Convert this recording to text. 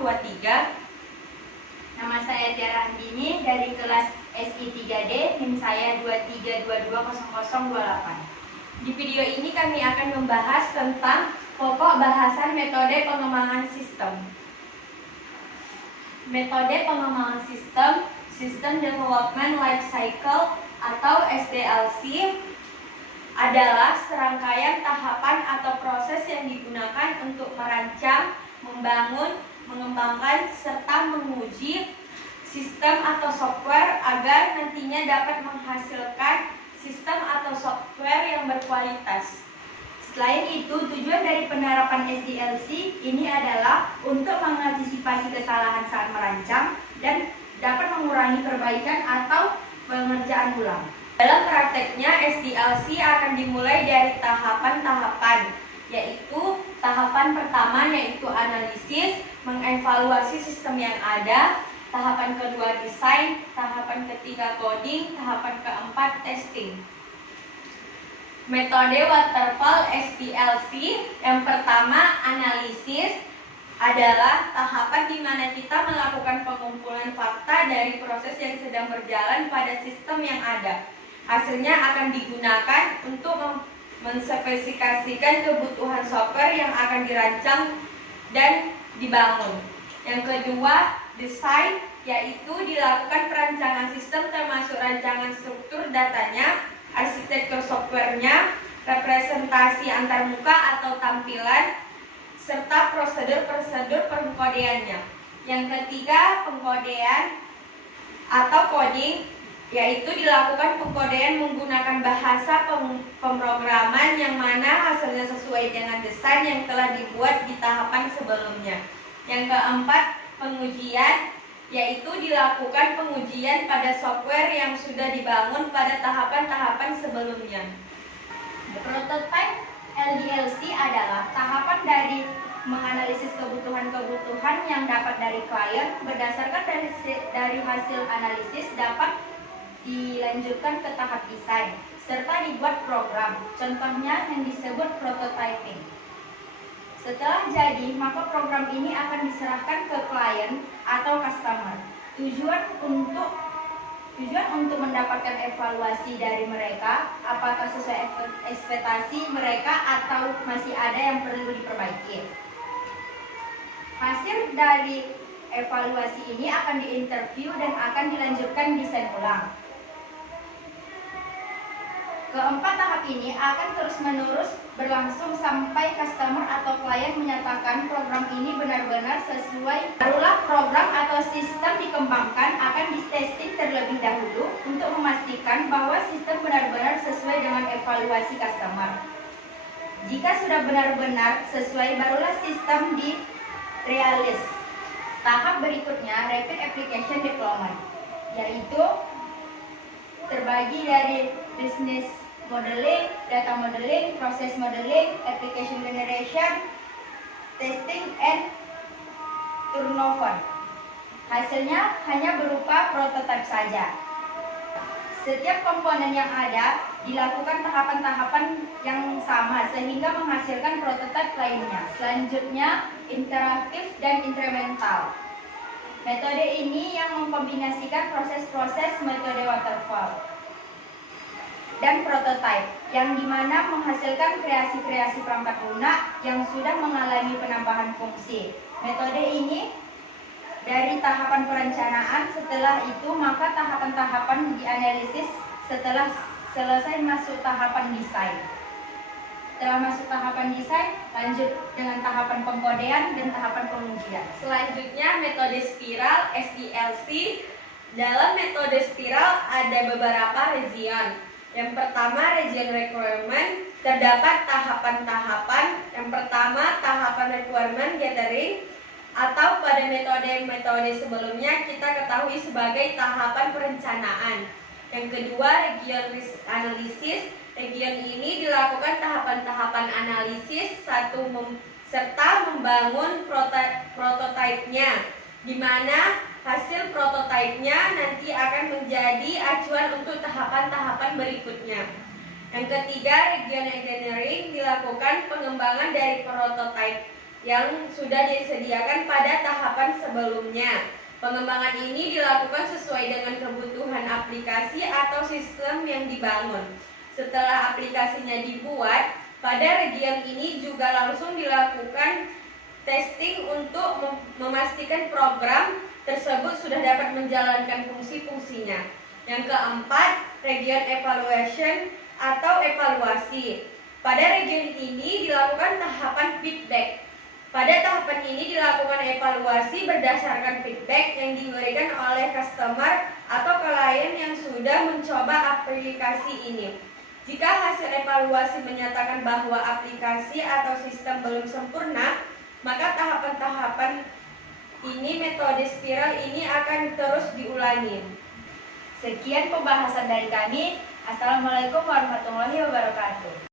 0023. Nama saya Tiara Andini dari kelas SI 3D, NIM saya 23220028. Di video ini kami akan membahas tentang pokok bahasan metode pengembangan sistem. Metode pengembangan sistem, System Development Life Cycle atau SDLC, adalah serangkaian tahapan atau proses yang digunakan untuk merancang, membangun, mengembangkan, serta menguji sistem atau software agar nantinya dapat menghasilkan sistem atau software yang berkualitas. Selain itu, tujuan dari penerapan SDLC ini adalah untuk mengantisipasi kesalahan saat merancang dan dapat mengurangi perbaikan atau pengerjaan ulang. Dalam prakteknya, SDLC akan dimulai dari tahapan-tahapan, yaitu tahapan pertama yaitu analisis, mengevaluasi sistem yang ada, tahapan kedua desain, tahapan ketiga coding, tahapan keempat testing. Metode waterfall SDLC yang pertama analisis adalah tahapan di mana kita melakukan pengumpulan fakta dari proses yang sedang berjalan pada sistem yang ada. Hasilnya akan digunakan untuk menspesifikasikan kebutuhan software yang akan dirancang dan dibangun. Yang kedua, desain, yaitu dilakukan perancangan sistem termasuk rancangan struktur datanya, arsitektur softwarenya, representasi antarmuka atau tampilan, serta prosedur-prosedur pengkodeannya. Yang ketiga, pengkodean atau coding, yaitu dilakukan pengkodean menggunakan bahasa pemrograman yang mana hasilnya sesuai dengan desain yang telah dibuat di tahapan sebelumnya. Yang keempat, pengujian, yaitu dilakukan pengujian pada software yang sudah dibangun pada tahapan-tahapan sebelumnya. Prototype SDLC adalah tahapan dari menganalisis kebutuhan-kebutuhan yang dapat dari klien berdasarkan dari hasil analisis dapat dilanjutkan ke tahap desain serta dibuat program, contohnya yang disebut prototyping. Setelah jadi, maka program ini akan diserahkan ke klien atau customer. Tujuan untuk mendapatkan evaluasi dari mereka, apakah sesuai ekspektasi mereka atau masih ada yang perlu diperbaiki. Hasil dari evaluasi ini akan diinterview dan akan dilanjutkan desain ulang. Keempat tahap ini akan terus-menerus berlangsung sampai customer atau klien menyatakan program ini benar-benar sesuai. Barulah program atau sistem dikembangkan akan ditesting terlebih dahulu untuk memastikan bahwa sistem benar-benar sesuai dengan evaluasi customer. Jika sudah benar-benar sesuai, barulah sistem dirilis. Tahap berikutnya Rapid Application Deployment, yaitu terbagi dari business modeling, data modeling, process modeling, application generation, testing, and turnover. Hasilnya hanya berupa prototipe saja. Setiap komponen yang ada dilakukan tahapan-tahapan yang sama sehingga menghasilkan prototipe lainnya. Selanjutnya, interaktif dan incremental. Metode ini yang mengkombinasikan proses-proses metode waterfall dan prototype, yang dimana menghasilkan kreasi-kreasi perangkat lunak yang sudah mengalami penambahan fungsi. Metode ini dari tahapan perencanaan, setelah itu maka tahapan-tahapan dianalisis setelah selesai masuk tahapan desain. Setelah masuk tahapan desain, lanjut dengan tahapan pengkodean dan tahapan pengujian. Selanjutnya metode spiral SDLC. Dalam metode spiral ada beberapa region. Yang pertama, region requirement, terdapat tahapan-tahapan. Yang pertama, tahapan requirement gathering, atau pada metode-metode sebelumnya kita ketahui sebagai tahapan perencanaan. Yang kedua, region risk analysis. Region ini dilakukan tahapan-tahapan analisis serta membangun prototipenya, di mana hasil prototipenya nanti akan menjadi acuan untuk tahapan-tahapan berikutnya. Yang ketiga, region engineering, dilakukan pengembangan dari prototipe yang sudah disediakan pada tahapan sebelumnya. Pengembangan ini dilakukan sesuai dengan kebutuhan aplikasi atau sistem yang dibangun. Setelah aplikasinya dibuat, pada region ini juga langsung dilakukan testing untuk memastikan program tersebut sudah dapat menjalankan fungsi-fungsinya. Yang keempat, region evaluation atau evaluasi. Pada region ini dilakukan tahapan feedback. Pada tahapan ini dilakukan evaluasi berdasarkan feedback yang diberikan oleh customer atau klien yang sudah mencoba aplikasi ini. Jika hasil evaluasi menyatakan bahwa aplikasi atau sistem belum sempurna, maka tahapan-tahapan ini, metode spiral ini akan terus diulangi. Sekian pembahasan dari kami. Assalamualaikum warahmatullahi wabarakatuh.